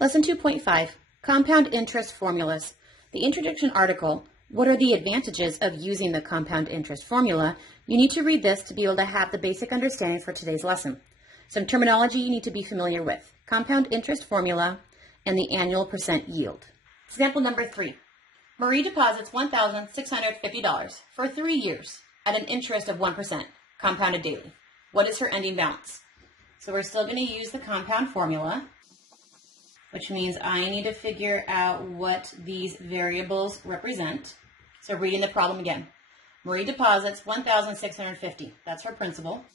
Lesson 2.5, Compound Interest Formulas. The introduction article, what are the advantages of using the compound interest formula? You need to read this to be able to have the basic understanding for today's lesson. Some terminology you need to be familiar with. Compound interest formula and the annual percent yield. Example number 3. Marie deposits $1,650 for 3 years at an interest of 1%, compounded daily. What is her ending balance? So we're still going to use the compound formula, which means I need to figure out what these variables represent. So reading the problem again. Marie deposits $1,650, that's her principal,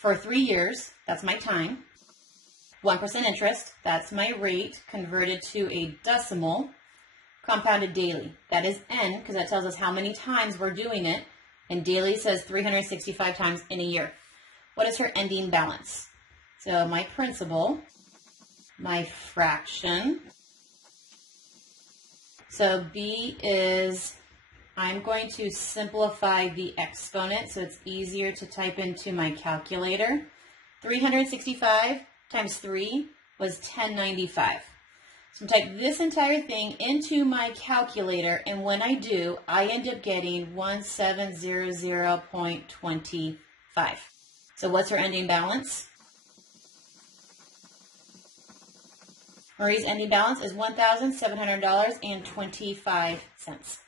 for 3 years, that's my time. 1% interest, that's my rate, converted to a decimal, compounded daily. That is n, because that tells us how many times we're doing it, and daily says 365 times in a year. What is her ending balance? So my principal, my fraction. So B is, I'm going to simplify the exponent so it's easier to type into my calculator. 365 times 3 was 1095. So I'm type this entire thing into my calculator, and when I do, I end up getting 1700.25. So what's her ending balance? Marie's ending balance is $1,700.25. Let's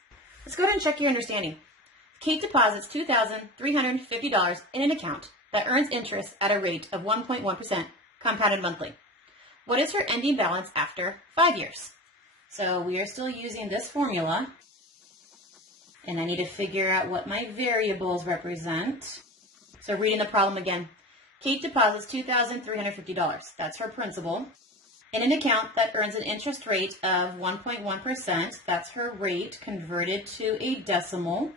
go ahead and check your understanding. Kate deposits $2,350 in an account that earns interest at a rate of 1.1% compounded monthly. What is her ending balance after 5 years? So we are still using this formula, and I need to figure out what my variables represent. So reading the problem again. Kate deposits $2,350. That's her principal. In an account that earns an interest rate of 1.1%, that's her rate converted to a decimal,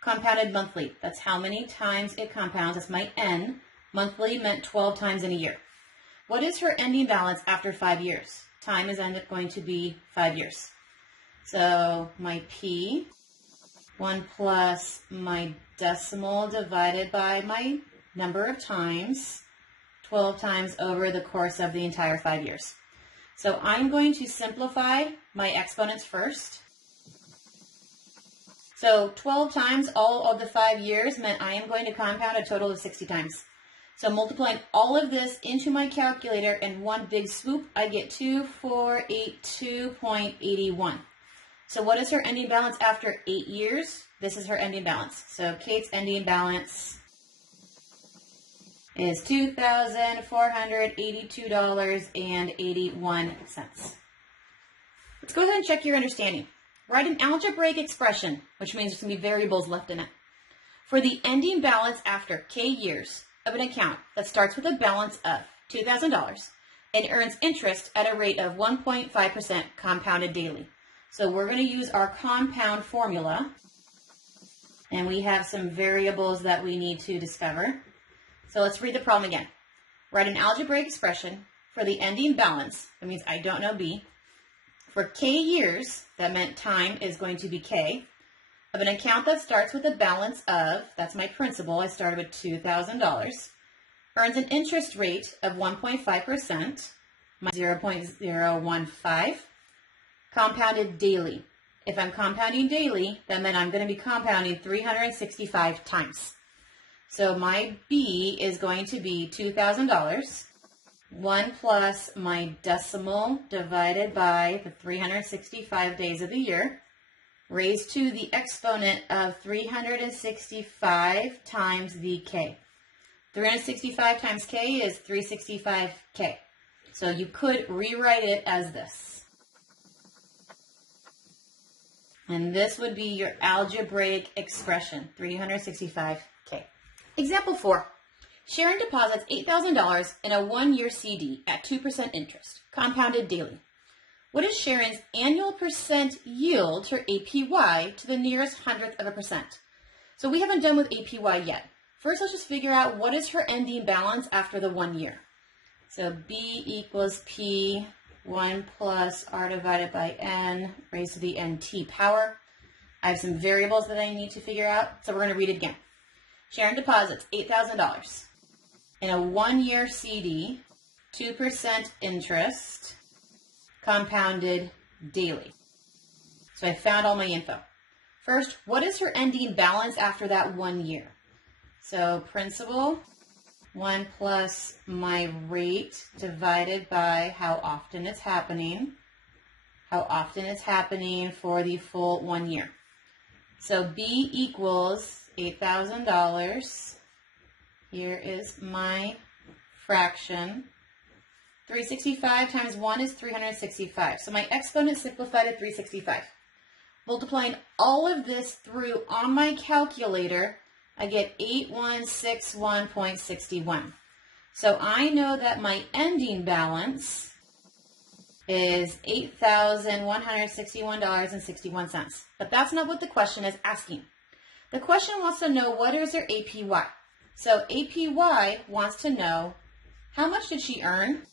compounded monthly. That's how many times it compounds. That's my n. Monthly meant 12 times in a year. What is her ending balance after 5 years? Time is ended going to be 5 years. So my P, 1 plus my decimal divided by my number of times, 12 times over the course of the entire 5 years. So I'm going to simplify my exponents first. So 12 times all of the 5 years meant I am going to compound a total of 60 times. So multiplying all of this into my calculator in one big swoop, I get 2482.81. So what is her ending balance after 8 years? This is her ending balance. So Kate's ending balance is $2,482.81. Let's go ahead and check your understanding. Write an algebraic expression, which means there's going to be variables left in it, for the ending balance after K years of an account that starts with a balance of $2,000 and earns interest at a rate of 1.5% compounded daily. So we're going to use our compound formula, and we have some variables that we need to discover. So let's read the problem again. Write an algebraic expression for the ending balance, that means I don't know B, for K years, that meant time is going to be K, of an account that starts with a balance of, that's my principal, I started with $2,000, earns an interest rate of 1.5%, my 0.015, compounded daily. If I'm compounding daily, that meant I'm going to be compounding 365 times. So my B is going to be $2,000, 1 plus my decimal divided by the 365 days of the year, raised to the exponent of 365 times the K. 365 times K is 365K. So you could rewrite it as this. And this would be your algebraic expression, 365K. Example 4. Sharon deposits $8,000 in a 1-year CD at 2% interest, compounded daily. What is Sharon's annual percent yield, her APY, to the nearest hundredth of a percent? So we haven't done with APY yet. First, let's just figure out what is her ending balance after the 1 year. So B equals P, 1 plus R divided by N raised to the NT power. I have some variables that I need to figure out, so we're going to read it again. Sharon deposits $8,000 in a 1-year CD, 2% interest, compounded daily. So I found all my info. First, what is her ending balance after that 1 year? So principal, 1 plus my rate divided by how often it's happening. How often it's happening for the full 1 year. So B equals $8,000. Here is my fraction. 365 times 1 is 365. So my exponent simplified to 365. Multiplying all of this through on my calculator, I get 8161.61. So I know that my ending balance is $8,161.61. But that's not what the question is asking. The question wants to know what is her APY. So APY wants to know how much did she earn?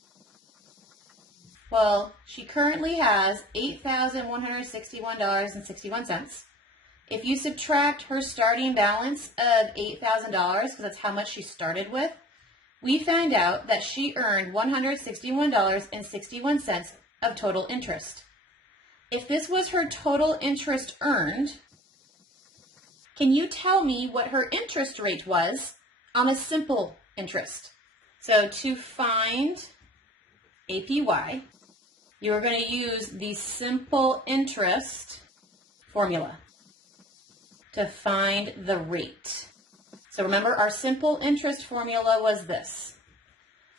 Well, she currently has $8,161.61. If you subtract her starting balance of $8,000, because that's how much she started with, we found out that she earned $161.61 of total interest. If this was her total interest earned, can you tell me what her interest rate was on a simple interest? So to find APY, you're going to use the simple interest formula to find the rate. So remember, our simple interest formula was this,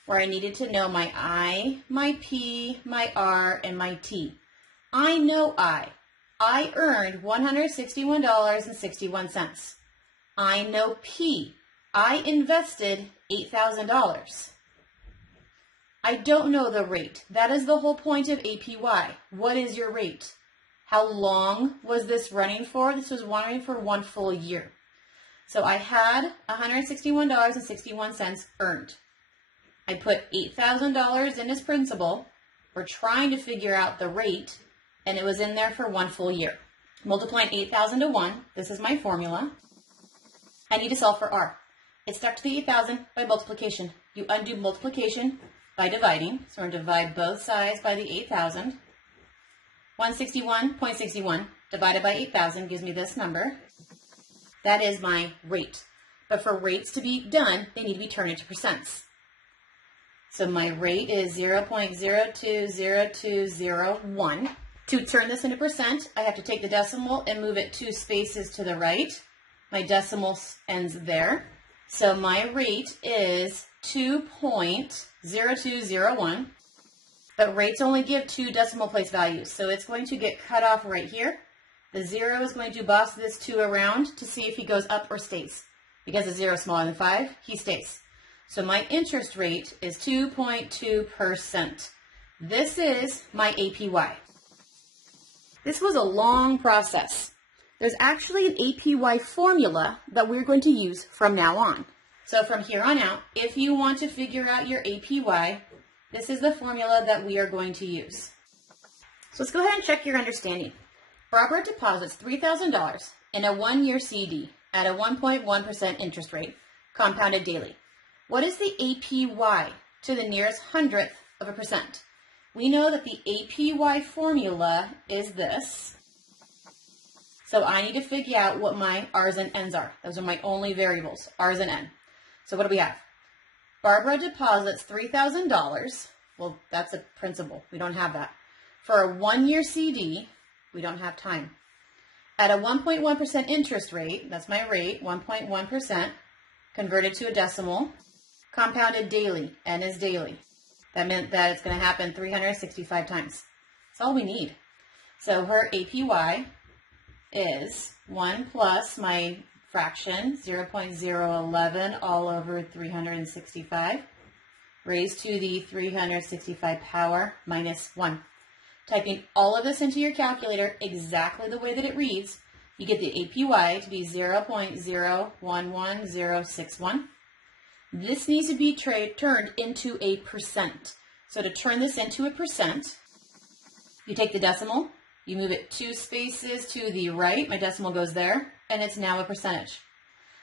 where I needed to know my I, my P, my R, and my T. I know I earned $161.61. I know P. I invested $8,000. I don't know the rate. That is the whole point of APY. What is your rate? How long was this running for? This was running for 1 full year. So I had $161.61 earned. I put $8,000 in as principal. We're trying to figure out the rate, and it was in there for 1 full year. Multiplying 8,000 to 1, this is my formula. I need to solve for R. It's stuck to the 8,000 by multiplication. You undo multiplication by dividing. So we're going to divide both sides by the 8,000. 161.61 divided by 8,000 gives me this number. That is my rate. But for rates to be done, they need to be turned into percents. So my rate is 0.020201. To turn this into percent, I have to take the decimal and move it 2 spaces to the right. My decimal ends there. So my rate is 2.0201. But rates only give 2 decimal place values, so it's going to get cut off right here. The 0 is going to boss this 2 around to see if he goes up or stays. Because the 0 is smaller than 5, he stays. So my interest rate is 2.2%. This is my APY. This was a long process. There's actually an APY formula that we're going to use from now on. So from here on out, if you want to figure out your APY, this is the formula that we are going to use. So let's go ahead and check your understanding. Barbara deposits $3,000 in a 1-year CD at a 1.1% interest rate, compounded daily. What is the APY to the nearest hundredth of a percent? We know that the APY formula is this. So I need to figure out what my R's and N's are. Those are my only variables, R's and N. So what do we have? Barbara deposits $3,000. Well, that's a principal. We don't have that. For a 1-year CD, we don't have time. At a 1.1% interest rate, that's my rate, 1.1%, converted to a decimal, compounded daily, N is daily. That meant that it's going to happen 365 times. That's all we need. So her APY is 1 plus my fraction, 0.011 all over 365, raised to the 365 power minus 1. Typing all of this into your calculator exactly the way that it reads, you get the APY to be 0.011061. This needs to be turned into a percent. So to turn this into a percent, you take the decimal, you move it 2 spaces to the right, my decimal goes there, and it's now a percentage.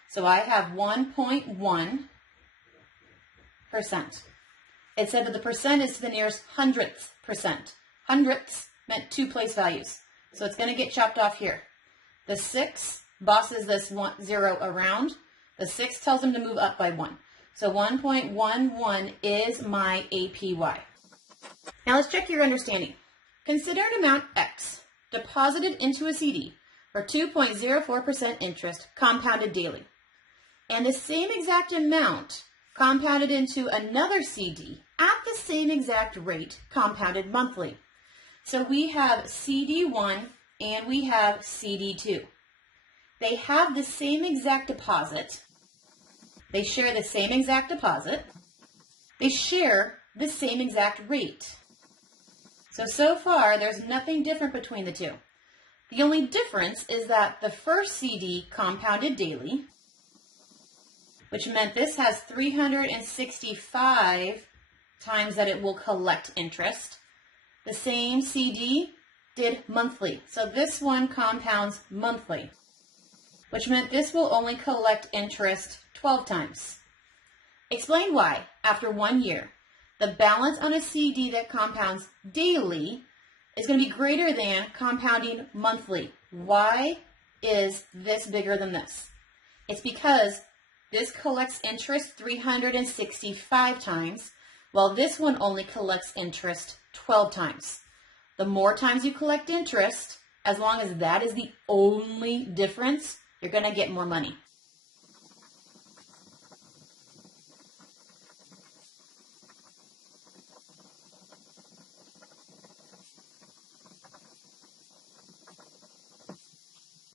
So I have 1.1%. It said that the percent is to the nearest hundredth percent. Hundredths meant 2 place values. So it's going to get chopped off here. The 6 bosses this 0 around. The 6 tells them to move up by 1. So 1.11 is my APY. Now let's check your understanding. Consider an amount X deposited into a CD for 2.04% interest compounded daily, and the same exact amount compounded into another CD at the same exact rate compounded monthly. So we have CD1 and we have CD2. They have the same exact deposit. They share the same exact deposit. They share the same exact rate. So far, there's nothing different between the two. The only difference is that the first CD compounded daily, which meant this has 365 times that it will collect interest. The same CD did monthly. So this one compounds monthly, which meant this will only collect interest 12 times. Explain why, after 1 year, the balance on a CD that compounds daily is going to be greater than compounding monthly. Why is this bigger than this? It's because this collects interest 365 times, while this one only collects interest 12 times. The more times you collect interest, as long as that is the only difference, you're going to get more money.